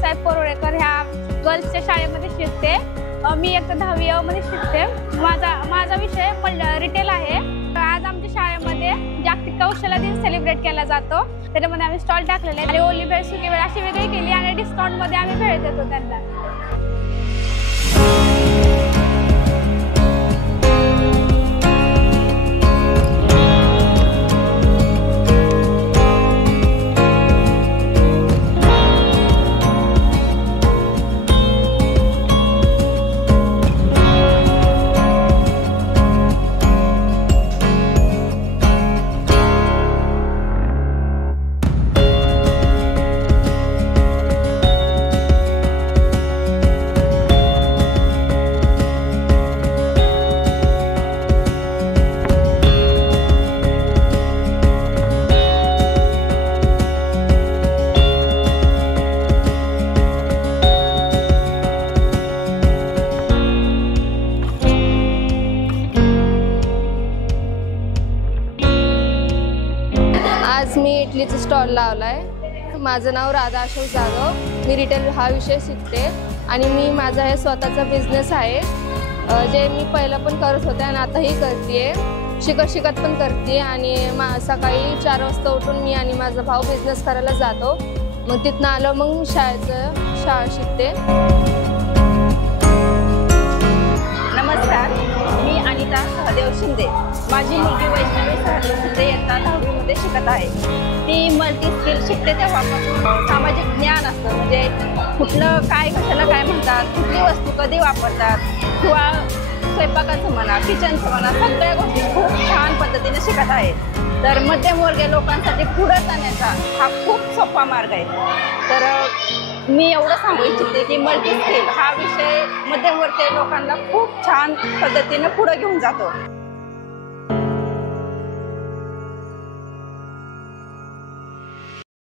बाबासाहेब परोळेकर ह्या गर्ल्सच्या शाळेमध्ये शिकते। मी एक 10वी मध्ये शिकते। माझा विषय रिटेल आहे। आज आमच्या शाळेमध्ये जागतिक कौशल्य दिन सेलिब्रेट केला जातो। त्याच्यामध्ये आम्ही स्टॉल टाकलेले आणि ओली भेळ सुकी भेळ अशी वेगळी केली आणि डिस्काउंट मध्ये आम्ही भेळ देतो त्यांना। आज मी इडलीचा स्टॉल लावलाय। माझं नाव राधा अशोक जाधव। मी रिटेल हा विषय शिकते आणि मी माझा हे स्वतःचा बिझनेस आहे, जे मी पहिलं पण करत होते आणि आताही करते, शिकत पण करते। आणि सकाळी 4 वाजता उठून मी आणि माझा भाऊ बिझनेस करायला जातो। मग तिथनं आलो मग शाळा शिकते। नमस्कार, मी अनिता सहदेव शिंदे। माझी मुलगी वैष्णवी सहदेव शिंदे इयत्ता 10वी मध्ये शिकत आहे। ती मल्टी स्किल शिकते तेव्हापासून सामाजिक ज्ञान असतं, म्हणजे कुठलं काय कशाला काय म्हणतात, कुठली वस्तू कधी वापरतात किंवा स्वयंपाकाचं म्हणा, किचनचं म्हणा, सगळ्या गोष्टी खूप छान पद्धतीने शिकत आहे। तर मध्यमवर्गीय लोकांसाठी पुढे जाण्याचा हा खूप सोपा मार्ग आहे। तर मी एवढं सांगू इच्छिते की मल्टी स्किल हा विषय मध्यमवर्गीय लोकांना खूप छान पद्धतीने पुढे घेऊन जातो।